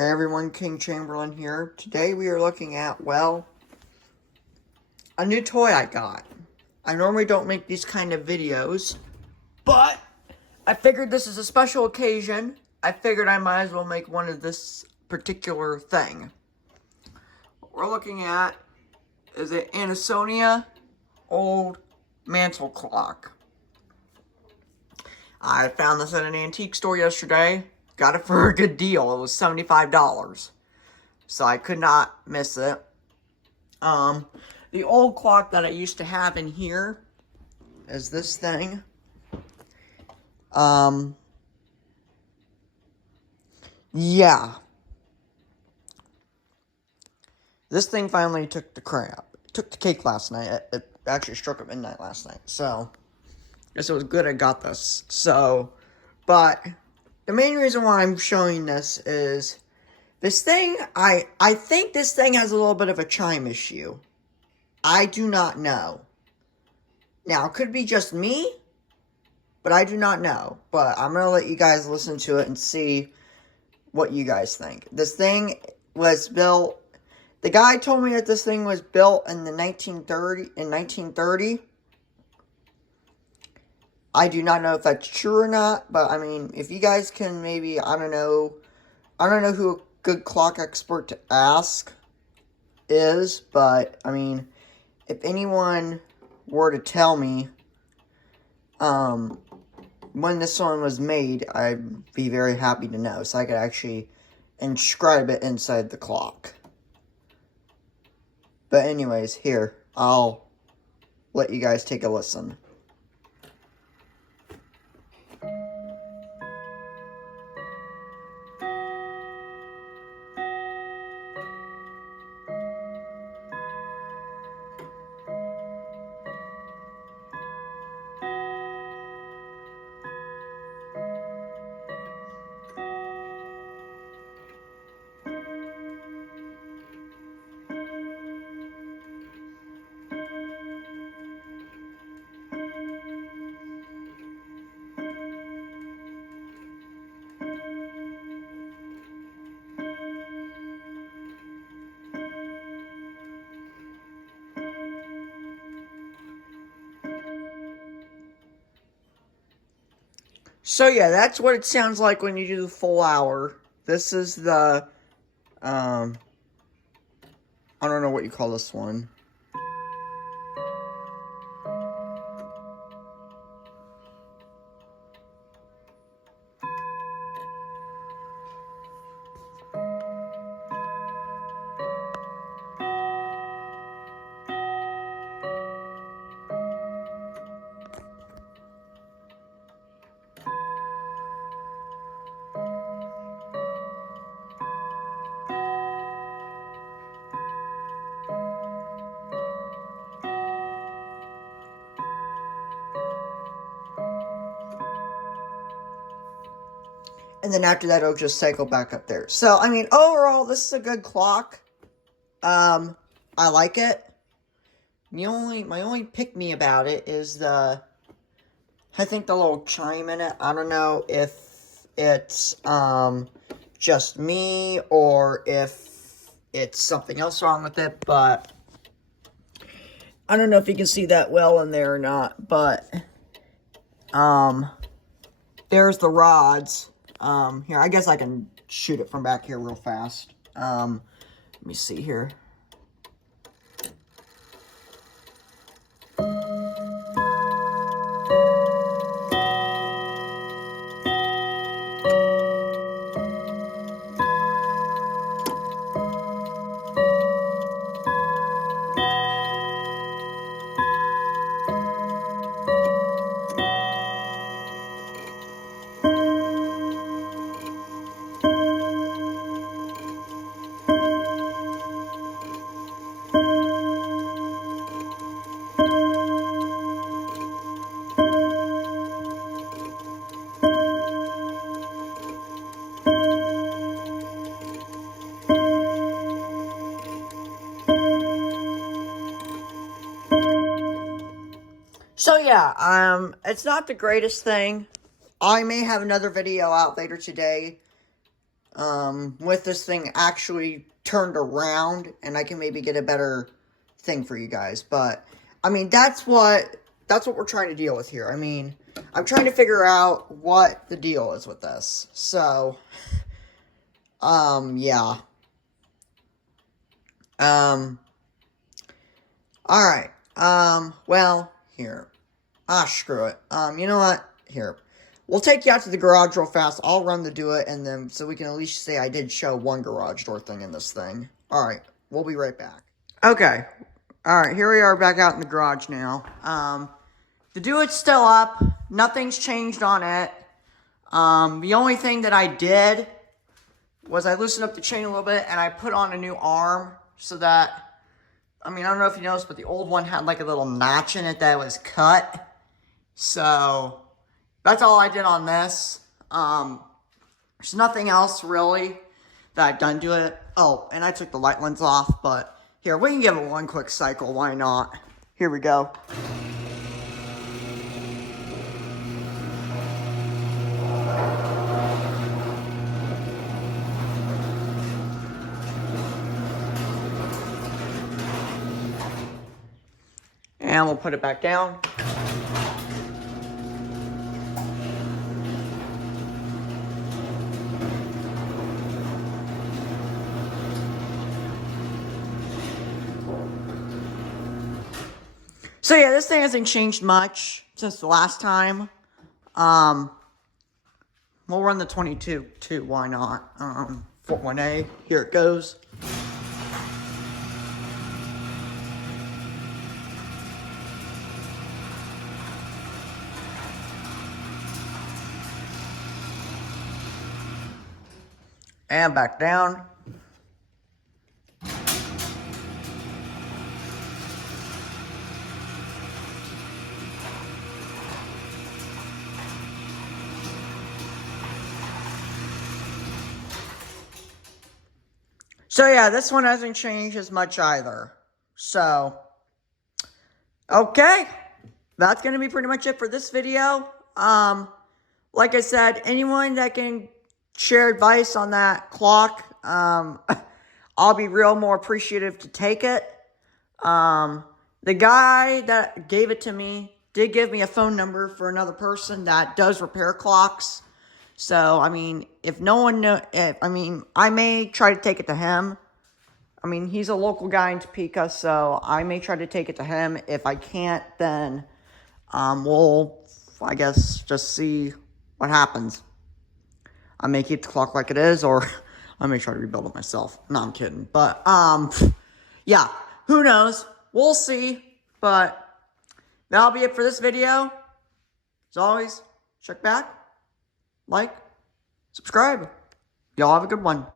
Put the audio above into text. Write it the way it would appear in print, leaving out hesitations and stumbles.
Hey everyone, King Chamberlain here. Today we are looking at, well, a new toy I got. I normally don't make these kind of videos, but I figured this is a special occasion. I figured I might as well make one of this particular thing. What we're looking at is an ansonia old mantel clock. I found this at an antique store yesterday. Got it for a good deal. It was $75. So I could not miss it. The old clock that I used to have in here is this thing. Yeah. This thing finally took the crap. It took the cake last night. It actually struck at midnight last night. So, I guess it was good I got this. So, but the main reason why I'm showing this is this thing, I think this thing has a little bit of a chime issue. I do not know. Now, it could be just me, but I do not know. But I'm going to let you guys listen to it and see what you guys think. This thing was built, the guy told me that this thing was built in the 1930. I do not know if that's true or not, but I mean, if you guys can maybe, I don't know who a good clock expert to ask is, but I mean, if anyone were to tell me when this one was made, I'd be very happy to know, so I could actually inscribe it inside the clock. But anyways, here, I'll let you guys take a listen. So yeah, that's what it sounds like when you do the full hour. This is the, I don't know what you call this one. And then after that, it'll just cycle back up there. So, I mean, overall, this is a good clock. I like it. My only pick-me about it is I think the little chime in it. I don't know if it's, just me or if it's something else wrong with it, but I don't know if you can see that well in there or not, but, there's the rods. Here, I guess I can shoot it from back here real fast. Let me see here. So yeah, it's not the greatest thing. I may have another video out later today with this thing actually turned around, and I can maybe get a better thing for you guys. But I mean, that's what we're trying to deal with here. I mean, I'm trying to figure out what the deal is with this. So, yeah. Alright. Well, here. Screw it. You know what? Here. We'll take you out to the garage real fast. I'll run to do it, and then, so we can at least say I did show one garage door thing in this thing. Alright. We'll be right back. Okay. Alright, here we are back out in the garage now. The do-it's still up. Nothing's changed on it. The only thing that I did was I loosened up the chain a little bit, and I put on a new arm so that, I mean, I don't know if you noticed, but the old one had like a little notch in it that was cut. So, that's all I did on this. There's nothing else really that I've done to it. Oh, and I took the light lens off, but here, we can give it one quick cycle, why not? Here we go. And we'll put it back down. So yeah, this thing hasn't changed much since the last time. We'll run the 22 too, why not? 41A, here it goes. And back down. So yeah, this one hasn't changed as much either. So, okay. That's going to be pretty much it for this video. Like I said, anyone that can share advice on that clock, I'll be real more appreciative to take it. The guy that gave it to me did give me a phone number for another person that does repair clocks. So, I mean, if no one know, I may try to take it to him. I mean, he's a local guy in Topeka, so I may try to take it to him. If I can't, then we'll, I guess, just see what happens. I may keep the clock like it is, or I may try to rebuild it myself. No, I'm kidding. But, yeah, who knows? We'll see. But that'll be it for this video. As always, check back, like, subscribe. Y'all have a good one.